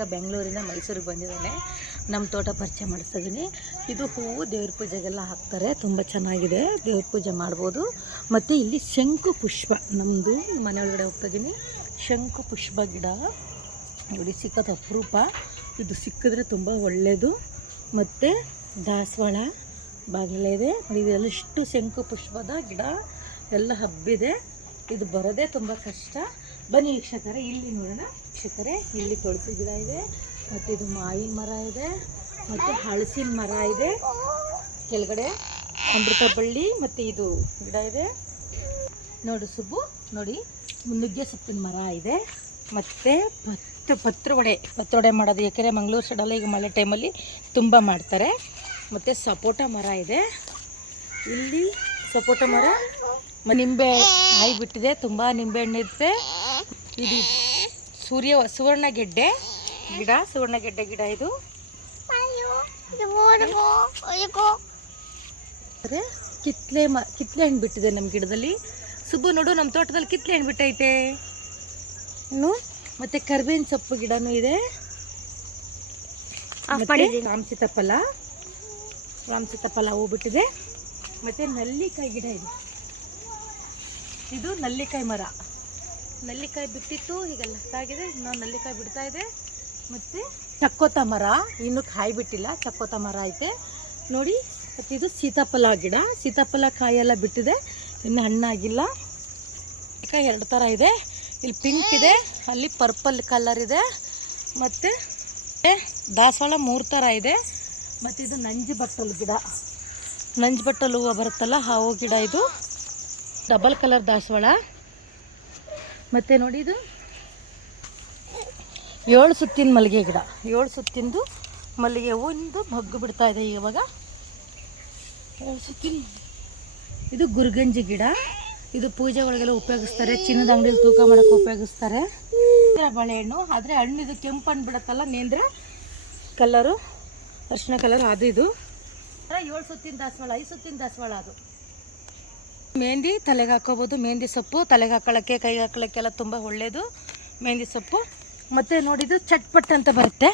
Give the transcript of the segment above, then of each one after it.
ಮಗ ಬೆಂಗಳೂರಿಂದ ಮೈಸೂರಿಗೆ ಬಂದಿದ್ದಾನೆ. ನಮ್ಮ ತೋಟ ಪರಿಚಯ ಮಾಡಿಸ್ತಾ ಇದ್ದೀನಿ. ಇದು ಹೂವು ದೇವ್ರ ಪೂಜೆಗೆಲ್ಲ ಹಾಕ್ತಾರೆ, ತುಂಬ ಚೆನ್ನಾಗಿದೆ, ದೇವ್ರ ಪೂಜೆ ಮಾಡ್ಬೋದು. ಮತ್ತು ಇಲ್ಲಿ ಶಂಕು ಪುಷ್ಪ, ನಮ್ಮದು ಮನೆ ಒಳಗಡೆ ಹೋಗ್ತಾ ಇದ್ದೀನಿ. ಶಂಕು ಪುಷ್ಪ ಗಿಡ ನೋಡಿ, ಸಿಕ್ಕದ ಅಪರೂಪ. ಇದು ಸಿಕ್ಕಿದ್ರೆ ತುಂಬ ಒಳ್ಳೆಯದು. ಮತ್ತು ದಾಸವಾಳ ಬಾಗಿಲೇ ಇದೆ ನೋಡಿ, ಇದೆಲ್ಲಷ್ಟು ಶಂಕು ಪುಷ್ಪದ ಗಿಡ ಎಲ್ಲ ಹಬ್ಬಿದೆ. ಇದು ಬರೋದೇ ತುಂಬ ಕಷ್ಟ. ಬನ್ನಿ ವೀಕ್ಷಕರೇ, ಇಲ್ಲಿ ನೋಡೋಣ ವೀಕ್ಷಕರೇ. ಇಲ್ಲಿ ತುಳಸಿ ಗಿಡ ಇದೆ, ಮತ್ತು ಇದು ಮಾವಿನ ಮರ ಇದೆ, ಮತ್ತು ಹಲಸಿನ ಮರ ಇದೆ, ಕೆಳಗಡೆ ಅಮೃತ ಬಳ್ಳಿ, ಮತ್ತು ಇದು ಗಿಡ ಇದೆ ನೋಡಿ ಸುಬ್ಬು. ನೋಡಿ ನುಗ್ಗೆ ಸೊಪ್ಪಿನ ಮರ ಇದೆ, ಮತ್ತು ಪತ್ರೊಡೆ ಮಾಡೋದು, ಯಾಕೆಂದರೆ ಮಂಗಳೂರು ಸೈಡಲ್ಲ ಈಗ ಮಳೆ ಟೈಮಲ್ಲಿ ತುಂಬ ಮಾಡ್ತಾರೆ. ಮತ್ತು ಸಪೋಟ ಮರ ಇದೆ, ಇಲ್ಲಿ ಸಪೋಟ ಮರ, ನಿಂಬೆ ಕಾಯಿ ಬಿಟ್ಟಿದೆ, ತುಂಬ ನಿಂಬೆ ಹಣ್ಣು ಇರುತ್ತೆ. ಇದು ಸುವರ್ಣಗೆಡ್ಡೆ ಗಿಡ ಇದು. ಕಿತ್ಲೆ ಹಣ್ಣು ಬಿಟ್ಟಿದೆ ನಮ್ಮ ಗಿಡದಲ್ಲಿ. ಸುಬ್ಬು ನೋಡು, ನಮ್ಮ ತೋಟದಲ್ಲಿ ಕಿತ್ಲೆ ಹಣ್ಣು ಬಿಟ್ಟೈತೆ. ಮತ್ತು ಕರ್ಬೇವಿನ ಸೊಪ್ಪು ಗಿಡನೂ ಇದೆ. ರಾಮ್ ಸೀತಾಫಲ ಹೂ ಬಿಟ್ಟಿದೆ. ಮತ್ತು ನಲ್ಲಿಕಾಯಿ ಗಿಡ ಇದೆ, ಇದು ನಲ್ಲಿಕಾಯಿ ಮರ. ನಲ್ಲಿಕಾಯಿ ಬಿಟ್ಟಿತ್ತು, ಈಗೆಲ್ಲ ಆಗಿದೆ, ಇನ್ನೂ ನಲ್ಲಿಕಾಯಿ ಬಿಡ್ತಾ ಇದೆ. ಮತ್ತು ಚಕ್ಕೋತ ಮರ ಇನ್ನೂ ಕಾಯಿ ಬಿಟ್ಟಿಲ್ಲ, ಚಕ್ಕೋತ ಮರ ಐತೆ ನೋಡಿ. ಮತ್ತು ಇದು ಸೀತಾಫಲ ಗಿಡ, ಸೀತಾಫಲ ಕಾಯೆಲ್ಲ ಬಿಟ್ಟಿದೆ, ಇನ್ನು ಹಣ್ಣಾಗಿಲ್ಲ. ಕಾಯಿ 2 ಥರ ಇದೆ, ಇಲ್ಲಿ ಪಿಂಕ್ ಇದೆ, ಅಲ್ಲಿ ಪರ್ಪಲ್ ಕಲರ್ ಇದೆ. ಮತ್ತು ದಾಸವಾಳ 3 ಥರ ಇದೆ. ಮತ್ತು ಇದು ನಂಜು ಬಟ್ಟಲು ಹೂವು ಬರುತ್ತಲ್ಲ, ಆ ಹೂವು ಗಿಡ. ಇದು ಡಬಲ್ ಕಲರ್ ದಾಸವಾಳ. ಮತ್ತು ನೋಡಿ, ಇದು 7 ಸುತ್ತಿನ ಮಲ್ಲಿಗೆ ಗಿಡ, 7 ಸುತ್ತಿಂದು ಮಲ್ಲಿಗೆ ಹೂವಿಂದು ಮಗ್ಗು ಬಿಡ್ತಾ ಇದೆ ಇವಾಗ. 7 ಸುತ್ತಿನ. ಇದು ಗುರ್ಗಂಜಿ ಗಿಡ, ಇದು ಪೂಜೆ ಒಳಗೆಲ್ಲ ಉಪಯೋಗಿಸ್ತಾರೆ, ಚಿನ್ನದ ಅಂಗಡಿಯಲ್ಲಿ ತೂಕ ಮಾಡೋಕ್ಕೆ ಉಪಯೋಗಿಸ್ತಾರೆ. ಬಾಳೆಹಣ್ಣು, ಆದರೆ ಹಣ್ಣು ಇದು ಕೆಂಪು ಹಣ್ಣು ಬಿಡುತ್ತಲ್ಲ, ನೇಂದ್ರ ಕಲರು, ಅರಿಶಿನ ಕಲರ್, ಅದು ಇದು 7 ಸುತ್ತಿನ ದಾಸವಾಳ, 5 ಸುತ್ತಿನ ದಾಸವಾಳ. ಅದು ಮೆಹಂದಿ ತಲೆಗೆ ಹಾಕೋಬೋದು, ಮೆಹಂದಿ ಸೊಪ್ಪು ತಲೆಗೆ ಹಾಕೊಳ್ಳೋಕ್ಕೆ, ಕೈಗೆ ಹಾಕೊಳ್ಳೋಕ್ಕೆಲ್ಲ ತುಂಬ ಒಳ್ಳೆಯದು ಮೆಹಂದಿ ಸೊಪ್ಪು. ಮತ್ತು ನೋಡಿದ್ದು ಚಟ್ಪಟ್ ಅಂತ ಬರುತ್ತೆ,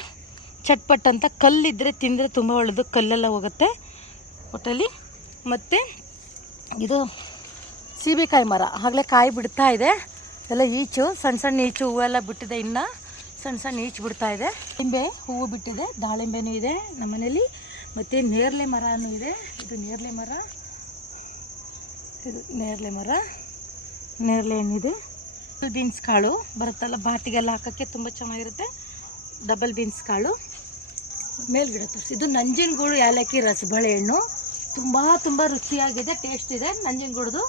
ಚಟ್ಪಟ್ ಅಂತ, ಕಲ್ಲಿದ್ದರೆ ತಿಂದರೆ ತುಂಬ ಒಳ್ಳೆಯದು, ಕಲ್ಲೆಲ್ಲ ಹೋಗುತ್ತೆ ಒಟ್ಟಲ್ಲಿ. ಮತ್ತು ಇದು ಸೀಬೆಕಾಯಿ ಮರ, ಆಗಲೇ ಕಾಯಿ ಬಿಡ್ತಾ ಇದೆ, ಎಲ್ಲ ಈಚು ಸಣ್ಣ ಸಣ್ಣ ಈಚು ಹೂವೆಲ್ಲ ಬಿಟ್ಟಿದೆ, ಇನ್ನು ಸಣ್ಣ ಸಣ್ಣ ಈಚು ಬಿಡ್ತಾ ಇದೆ. ದಾಳಿಂಬೆ ಹೂವು ಬಿಟ್ಟಿದೆ, ದಾಳಿಂಬೆನೂ ಇದೆ ನಮ್ಮನೇಲಿ. ಮತ್ತು ನೇರಳೆ ಮರನೂ ಇದೆ, ಇದು ನೇರಳೆ ಮರ, ಇದು ನೇರಳೆ ಹಣ್ಣಿದೆ. ಬೀನ್ಸ್ ಕಾಳು ಬರುತ್ತಲ್ಲ, ಬಾತಿಗೆಲ್ಲ ಹಾಕೋಕ್ಕೆ ತುಂಬ ಚೆನ್ನಾಗಿರುತ್ತೆ, ಡಬಲ್ ಬೀನ್ಸ್ ಕಾಳು. ಮೇಲ್ಗಿಡ ತೋರಿಸಿ, ಇದು ನಂಜನಗೂಡು ಏಲಕ್ಕಿ ರಸಬಾಳೆ ಹಣ್ಣು, ತುಂಬ ರುಚಿಯಾಗಿದೆ, ಟೇಸ್ಟ್ ಇದೆ ನಂಜನಗೂಡ್ದು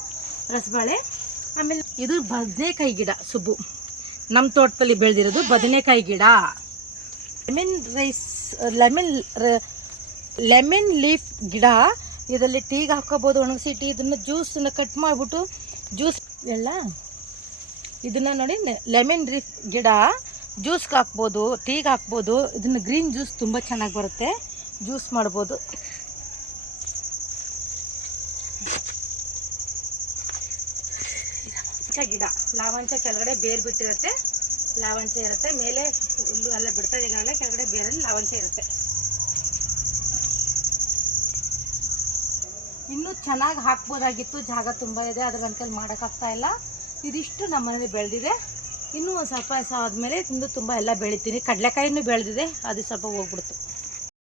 ರಸಬಾಳೆ. ಆಮೇಲೆ ಇದು ಬದನೆಕಾಯಿ ಗಿಡ, ಸುಬ್ಬು ನಮ್ಮ ತೋಟದಲ್ಲಿ ಬೆಳೆದಿರೋದು ಬದನೆಕಾಯಿ ಗಿಡ. ಲೆಮನ್ ಲೀಫ್ ಗಿಡ, ಇದರಲ್ಲಿ ಟೀಗೆ ಹಾಕೋಬೋದು, ಒಣಗಿಸಿ ಟೀ. ಇದನ್ನು ಜ್ಯೂಸನ್ನು ಕಟ್ ಮಾಡಿಬಿಟ್ಟು ಜ್ಯೂಸ್ ಎಲ್ಲ, ಇದನ್ನು ನೋಡಿ ಲೆಮನ್ ಲೀಫ್ ಗಿಡ, ಜ್ಯೂಸ್ಗೆ ಹಾಕ್ಬೋದು, ಟೀಗೆ ಹಾಕ್ಬೋದು. ಇದನ್ನು ಗ್ರೀನ್ ಜ್ಯೂಸ್ ತುಂಬ ಚೆನ್ನಾಗಿ ಬರುತ್ತೆ, ಜ್ಯೂಸ್ ಮಾಡ್ಬೋದು. ಗಿಡ ಲಾವಂಚ, ಕೆಳಗಡೆ ಬೇರು ಬಿಟ್ಟಿರುತ್ತೆ, ಲಾವಂಚ ಇರುತ್ತೆ, ಮೇಲೆ ಹುಲ್ಲು ಎಲ್ಲ ಬಿಡ್ತಾ ಇದೆ, ಕೆಳಗಡೆ ಬೇರಲ್ಲಿ ಲಾವಂಚ ಇರುತ್ತೆ. ಇನ್ನೂ ಚೆನ್ನಾಗಿ ಹಾಕ್ಬೋದಾಗಿತ್ತು, ಜಾಗ ತುಂಬ ಇದೆ, ಅದ್ರ ಗಂಟಲ್ಲಿ ಮಾಡೋಕ್ಕಾಗ್ತಾ ಇಲ್ಲ. ಇದಿಷ್ಟು ನಮ್ಮ ಮನೇಲಿ ಬೆಳೆದಿದೆ, ಇನ್ನೂ ಒಂದು ಸ್ವಲ್ಪ ಆದಮೇಲೆ ಇನ್ನೂ ತುಂಬ ಎಲ್ಲ ಬೆಳಿತೀನಿ. ಕಡಲೆಕಾಯಿನೂ ಬೆಳೆದಿದೆ, ಅದು ಸ್ವಲ್ಪ ಹೋಗ್ಬಿಡ್ತು.